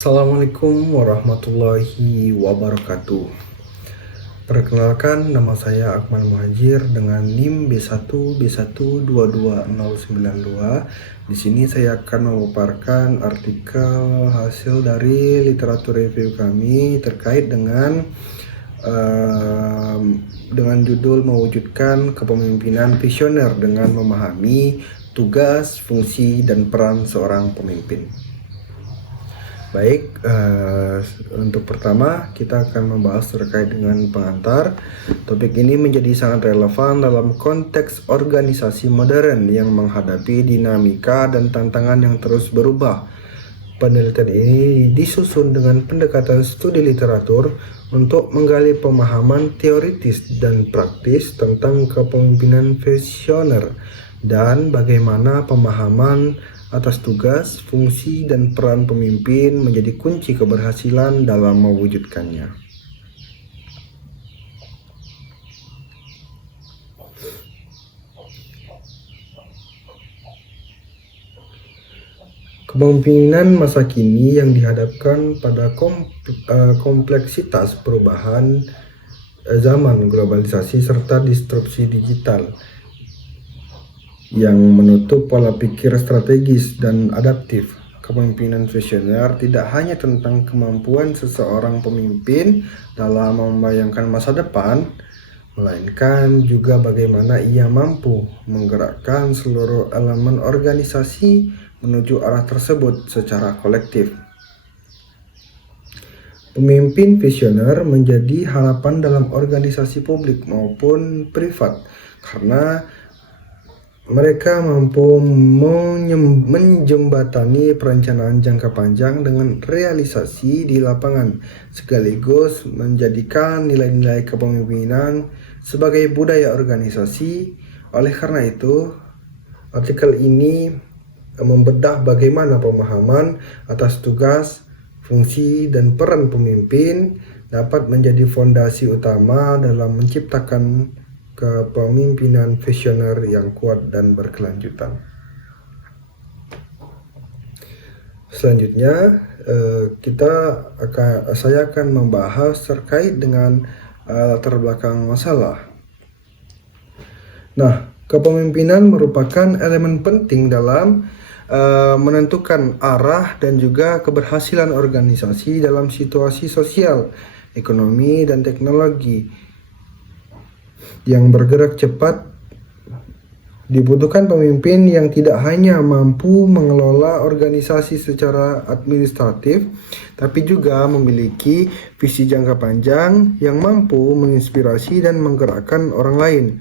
Assalamualaikum warahmatullahi wabarakatuh. Perkenalkan, nama saya Akmal Muhajir dengan NIM B1B1222092. Di sini saya akan memaparkan artikel hasil dari literatur review kami terkait dengan judul mewujudkan kepemimpinan visioner dengan memahami tugas, fungsi, dan peran seorang pemimpin. Baik, untuk pertama kita akan membahas terkait dengan pengantar. Topik ini menjadi sangat relevan dalam konteks organisasi modern yang menghadapi dinamika dan tantangan yang terus berubah. Penelitian ini disusun dengan pendekatan studi literatur untuk menggali pemahaman teoritis dan praktis tentang kepemimpinan visioner dan bagaimana pemahaman atas tugas, fungsi, dan peran pemimpin menjadi kunci keberhasilan dalam mewujudkannya. Kepemimpinan masa kini yang dihadapkan pada kompleksitas perubahan zaman globalisasi serta disrupsi digital yang menutup pola pikir strategis dan adaptif. Kepemimpinan visioner tidak hanya tentang kemampuan seseorang pemimpin dalam membayangkan masa depan, melainkan juga bagaimana ia mampu menggerakkan seluruh elemen organisasi menuju arah tersebut secara kolektif. Pemimpin visioner menjadi harapan dalam organisasi publik maupun privat karena mereka mampu menjembatani perencanaan jangka panjang dengan realisasi di lapangan, sekaligus menjadikan nilai-nilai kepemimpinan sebagai budaya organisasi. Oleh karena itu, artikel ini membedah bagaimana pemahaman atas tugas, fungsi, dan peran pemimpin dapat menjadi fondasi utama dalam menciptakan kepemimpinan visioner yang kuat dan berkelanjutan. Selanjutnya, saya akan membahas terkait dengan latar belakang masalah. Nah, kepemimpinan merupakan elemen penting dalam menentukan arah dan juga keberhasilan organisasi dalam situasi sosial, ekonomi, dan teknologi yang bergerak cepat. Dibutuhkan pemimpin yang tidak hanya mampu mengelola organisasi secara administratif, tapi juga memiliki visi jangka panjang yang mampu menginspirasi dan menggerakkan orang lain.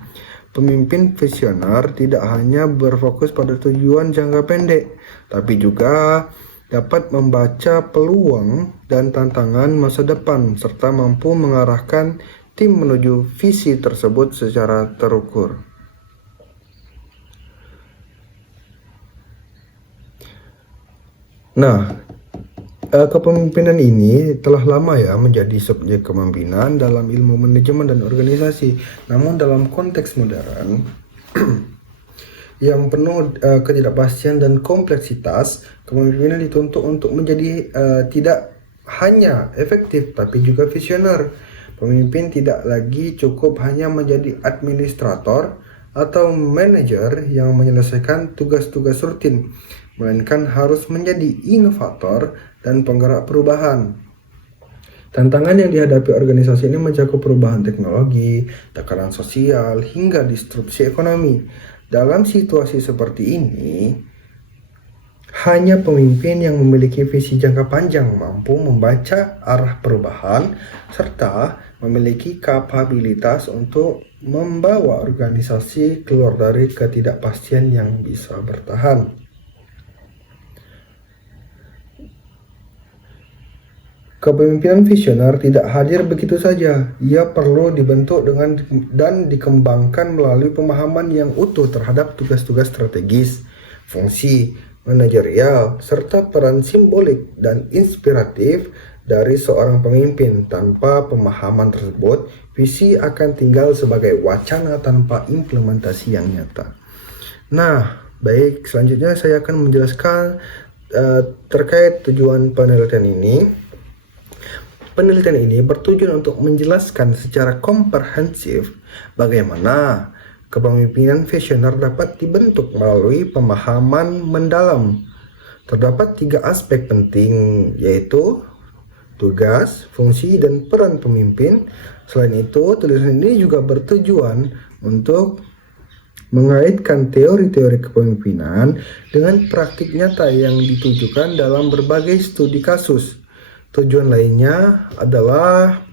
Pemimpin visioner tidak hanya berfokus pada tujuan jangka pendek, tapi juga dapat membaca peluang dan tantangan masa depan serta mampu mengarahkan tim menuju visi tersebut secara terukur. Nah, kepemimpinan ini telah lama menjadi subjek kepemimpinan dalam ilmu manajemen dan organisasi. Namun dalam konteks modern yang penuh ketidakpastian dan kompleksitas, kepemimpinan dituntut untuk menjadi tidak hanya efektif tapi juga visioner. Pemimpin tidak lagi cukup hanya menjadi administrator atau manajer yang menyelesaikan tugas-tugas rutin, melainkan harus menjadi inovator dan penggerak perubahan. Tantangan yang dihadapi organisasi ini mencakup perubahan teknologi, tekanan sosial, hingga disrupsi ekonomi. Dalam situasi seperti ini, hanya pemimpin yang memiliki visi jangka panjang mampu membaca arah perubahan serta memiliki kapabilitas untuk membawa organisasi keluar dari ketidakpastian yang bisa bertahan. Kepemimpinan visioner tidak hadir begitu saja. Ia perlu dibentuk dan dikembangkan melalui pemahaman yang utuh terhadap tugas-tugas strategis, fungsi manajerial, serta peran simbolik dan inspiratif dari seorang pemimpin. Tanpa pemahaman tersebut, visi akan tinggal sebagai wacana tanpa implementasi yang nyata. Nah, baik, selanjutnya saya akan menjelaskan terkait tujuan penelitian ini. Penelitian ini bertujuan untuk menjelaskan secara komprehensif bagaimana kepemimpinan visioner dapat dibentuk melalui pemahaman mendalam. Terdapat 3 aspek penting, yaitu tugas, fungsi, dan peran pemimpin. Selain itu, tulisan ini juga bertujuan untuk mengaitkan teori-teori kepemimpinan dengan praktik nyata yang ditujukan dalam berbagai studi kasus. Tujuan lainnya adalah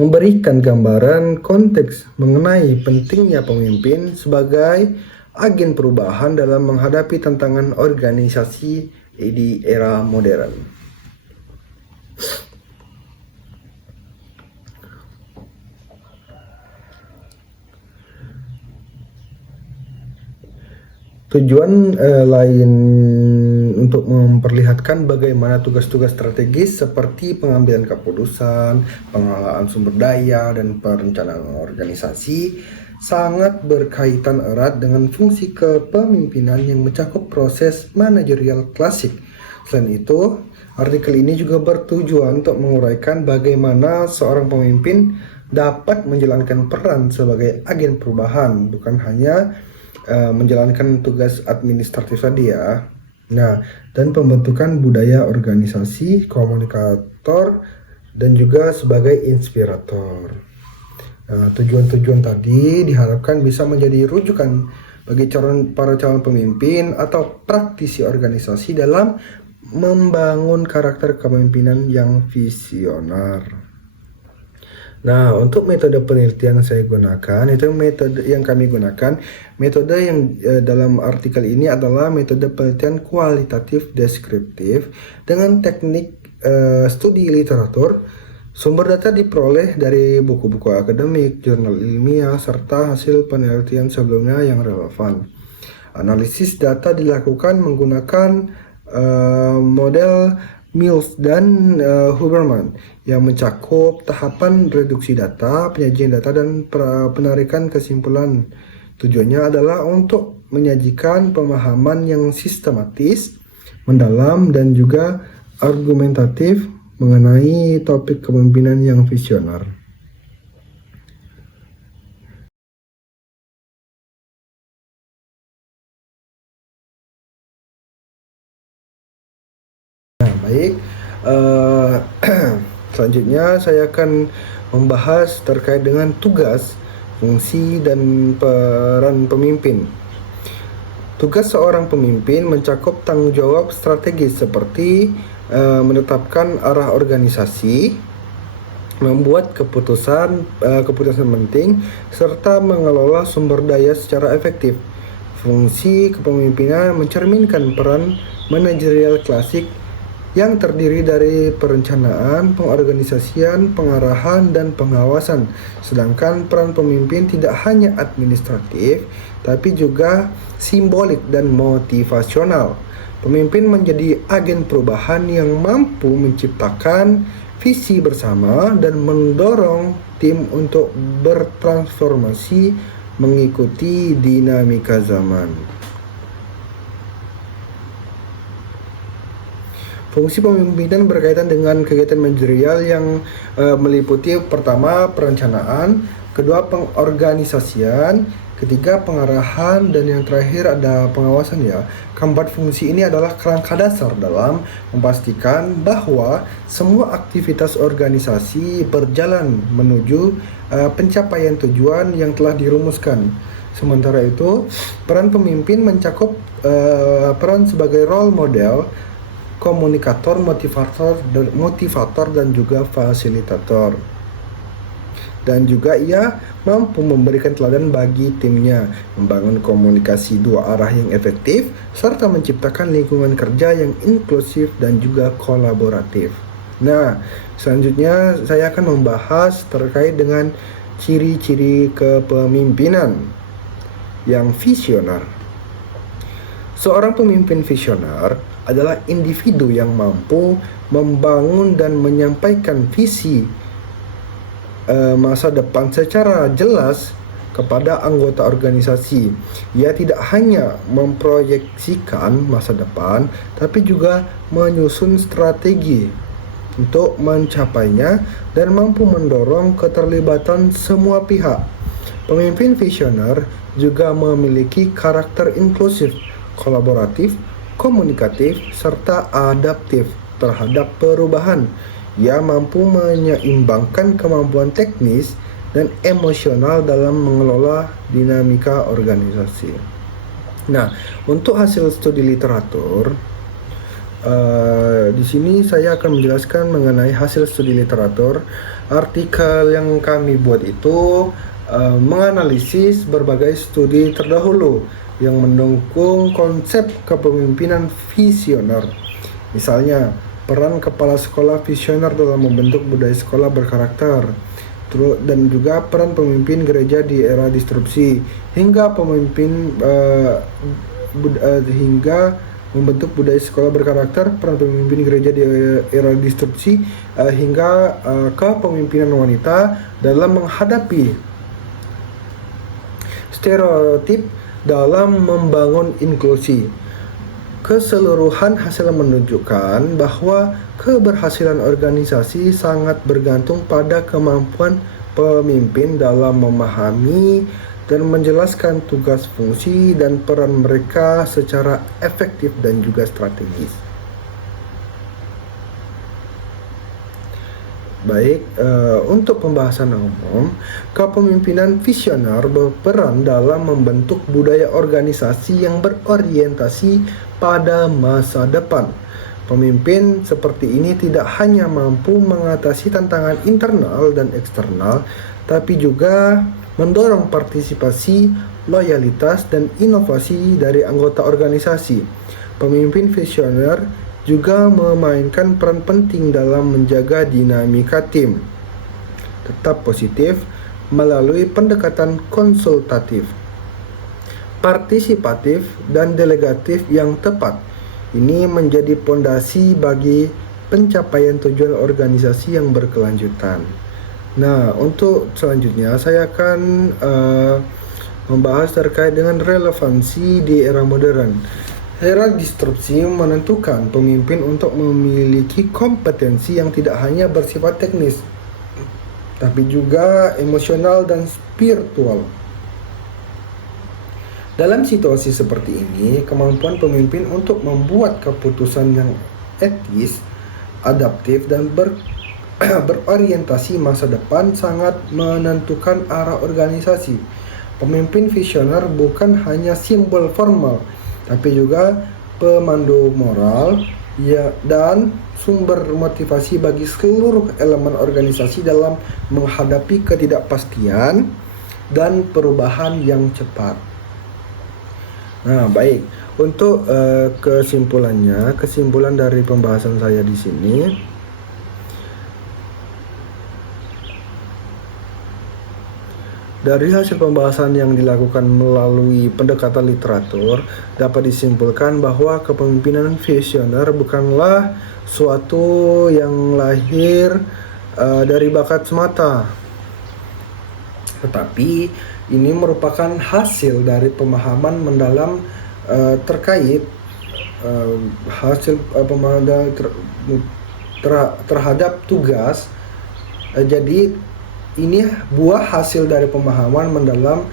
memberikan gambaran konteks mengenai pentingnya pemimpin sebagai agen perubahan dalam menghadapi tantangan organisasi di era modern. Tujuan lain untuk memperlihatkan bagaimana tugas-tugas strategis seperti pengambilan keputusan, pengelolaan sumber daya, dan perencanaan organisasi sangat berkaitan erat dengan fungsi kepemimpinan yang mencakup proses manajerial klasik. Selain itu, artikel ini juga bertujuan untuk menguraikan bagaimana seorang pemimpin dapat menjalankan peran sebagai agen perubahan, bukan hanya menjalankan tugas administratif tadi ya. Nah, dan pembentukan budaya organisasi, komunikator, dan juga sebagai inspirator. Nah, tujuan-tujuan tadi diharapkan bisa menjadi rujukan bagi para calon pemimpin atau praktisi organisasi dalam membangun karakter kepemimpinan yang visioner. Nah, untuk metode penelitian yang saya gunakan, itu metode yang kami gunakan, metode yang dalam artikel ini adalah metode penelitian kualitatif deskriptif dengan teknik studi literatur. Sumber data diperoleh dari buku-buku akademik, jurnal ilmiah, serta hasil penelitian sebelumnya yang relevan. Analisis data dilakukan menggunakan model Mills dan Huberman yang mencakup tahapan reduksi data, penyajian data, dan penarikan kesimpulan. Tujuannya adalah untuk menyajikan pemahaman yang sistematis, mendalam, dan juga argumentatif mengenai topik kepemimpinan yang visioner. Nah, baik. Selanjutnya saya akan membahas terkait dengan tugas, fungsi, dan peran pemimpin. Tugas seorang pemimpin mencakup tanggung jawab strategis seperti menetapkan arah organisasi, membuat keputusan penting, serta mengelola sumber daya secara efektif. Fungsi kepemimpinan mencerminkan peran manajerial klasik yang terdiri dari perencanaan, pengorganisasian, pengarahan, dan pengawasan. Sedangkan peran pemimpin tidak hanya administratif, tapi juga simbolik dan motivasional. Pemimpin menjadi agen perubahan yang mampu menciptakan visi bersama dan mendorong tim untuk bertransformasi mengikuti dinamika zaman. Fungsi pemimpinan berkaitan dengan kegiatan manajerial yang meliputi pertama perencanaan, kedua pengorganisasian, ketiga pengarahan, dan yang terakhir ada pengawasan ya. Keempat fungsi ini adalah kerangka dasar dalam memastikan bahwa semua aktivitas organisasi berjalan menuju pencapaian tujuan yang telah dirumuskan. Sementara itu, peran pemimpin mencakup peran sebagai role model, komunikator, motivator, dan juga fasilitator. Dan juga ia mampu memberikan teladan bagi timnya, membangun komunikasi dua arah yang efektif, serta menciptakan lingkungan kerja yang inklusif dan juga kolaboratif. Nah, selanjutnya saya akan membahas terkait dengan ciri-ciri kepemimpinan yang visioner. Seorang pemimpin visioner adalah individu yang mampu membangun dan menyampaikan visi masa depan secara jelas kepada anggota organisasi. Ia tidak hanya memproyeksikan masa depan, tapi juga menyusun strategi untuk mencapainya dan mampu mendorong keterlibatan semua pihak. Pemimpin visioner juga memiliki karakter inklusif, kolaboratif, komunikatif, serta adaptif terhadap perubahan. Ia mampu menyeimbangkan kemampuan teknis dan emosional dalam mengelola dinamika organisasi. Nah, untuk hasil studi literatur, di sini saya akan menjelaskan mengenai hasil studi literatur. Artikel yang kami buat itu menganalisis berbagai studi terdahulu yang mendukung konsep kepemimpinan visioner. Misalnya, peran kepala sekolah visioner dalam membentuk budaya sekolah berkarakter, dan juga peran pemimpin gereja di era disrupsi, hingga hingga membentuk budaya sekolah berkarakter, peran pemimpin gereja di era disrupsi, hingga kepemimpinan wanita dalam menghadapi stereotip dalam membangun inklusi. Keseluruhan hasil menunjukkan bahwa keberhasilan organisasi sangat bergantung pada kemampuan pemimpin dalam memahami dan menjelaskan tugas, fungsi, dan peran mereka secara efektif dan juga strategis. Baik, untuk pembahasan umum, kepemimpinan visioner berperan dalam membentuk budaya organisasi yang berorientasi pada masa depan. Pemimpin seperti ini tidak hanya mampu mengatasi tantangan internal dan eksternal, tapi juga mendorong partisipasi, loyalitas, dan inovasi dari anggota organisasi. Pemimpin visioner juga memainkan peran penting dalam menjaga dinamika tim tetap positif melalui pendekatan konsultatif, partisipatif, dan delegatif yang tepat. Ini menjadi pondasi bagi pencapaian tujuan organisasi yang berkelanjutan. Nah, untuk selanjutnya saya akan membahas terkait dengan relevansi di era modern. Era disrupsi menentukan pemimpin untuk memiliki kompetensi yang tidak hanya bersifat teknis, tapi juga emosional dan spiritual. Dalam situasi seperti ini, kemampuan pemimpin untuk membuat keputusan yang etis, adaptif, dan berorientasi masa depan sangat menentukan arah organisasi. Pemimpin visioner bukan hanya simbol formal, tapi juga pemandu moral dan sumber motivasi bagi seluruh elemen organisasi dalam menghadapi ketidakpastian dan perubahan yang cepat. Nah, baik. Untuk kesimpulan dari pembahasan saya di sini, dari hasil pembahasan yang dilakukan melalui pendekatan literatur, dapat disimpulkan bahwa kepemimpinan visioner bukanlah suatu yang lahir dari bakat semata, tetapi ini merupakan hasil dari pemahaman mendalam terkait pemahaman terhadap tugas. Jadi ini buah hasil dari pemahaman mendalam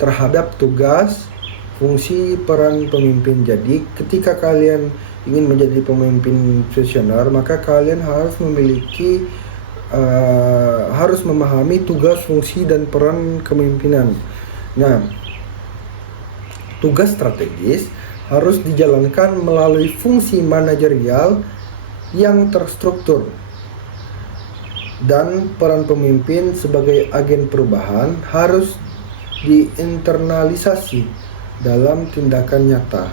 terhadap tugas, fungsi, peran pemimpin. Jadi ketika kalian ingin menjadi pemimpin visioner, maka kalian harus harus memahami tugas, fungsi, dan peran kepemimpinan. Nah, tugas strategis harus dijalankan melalui fungsi manajerial yang terstruktur, dan peran pemimpin sebagai agen perubahan harus diinternalisasi dalam tindakan nyata.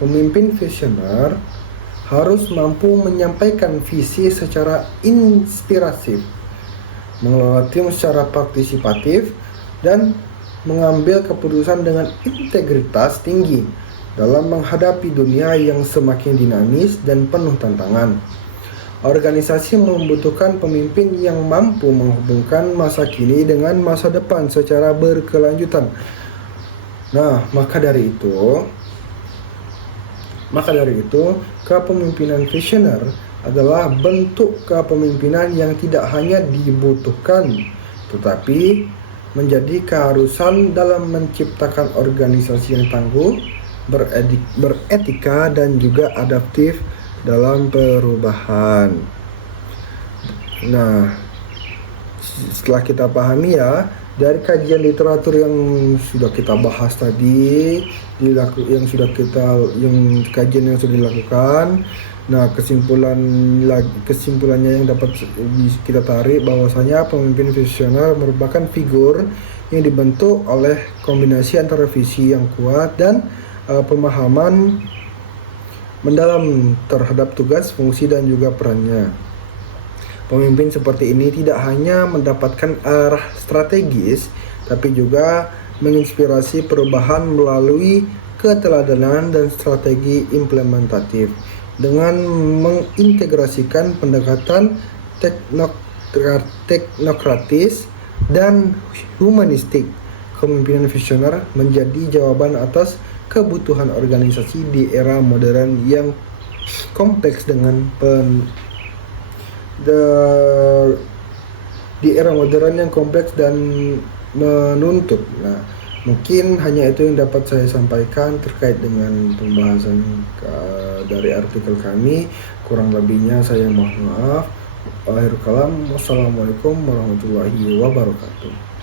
Pemimpin visioner harus mampu menyampaikan visi secara inspiratif, mengelola tim secara partisipatif, dan mengambil keputusan dengan integritas tinggi dalam menghadapi dunia yang semakin dinamis dan penuh tantangan. Organisasi membutuhkan pemimpin yang mampu menghubungkan masa kini dengan masa depan secara berkelanjutan. Nah, maka dari itu, kepemimpinan visioner adalah bentuk kepemimpinan yang tidak hanya dibutuhkan, tetapi menjadi keharusan dalam menciptakan organisasi yang tangguh, beretika, dan juga adaptif dalam perubahan. Nah, setelah kita pahami ya, dari kajian literatur yang sudah kita bahas tadi, kajian yang sudah dilakukan, nah kesimpulannya yang dapat kita tarik bahwasanya pemimpin visioner merupakan figur yang dibentuk oleh kombinasi antara visi yang kuat dan pemahaman mendalam terhadap tugas, fungsi, dan juga perannya. Pemimpin seperti ini tidak hanya mendapatkan arah strategis, tapi juga menginspirasi perubahan melalui keteladanan dan strategi implementatif. Dengan mengintegrasikan pendekatan teknokratis dan humanistik, kepemimpinan visioner menjadi jawaban atas kebutuhan organisasi di era modern yang kompleks dan menuntut. Nah, mungkin hanya itu yang dapat saya sampaikan terkait dengan pembahasan dari artikel kami. Kurang lebihnya saya mohon maaf. Akhir kalam, wassalamualaikum warahmatullahi wabarakatuh.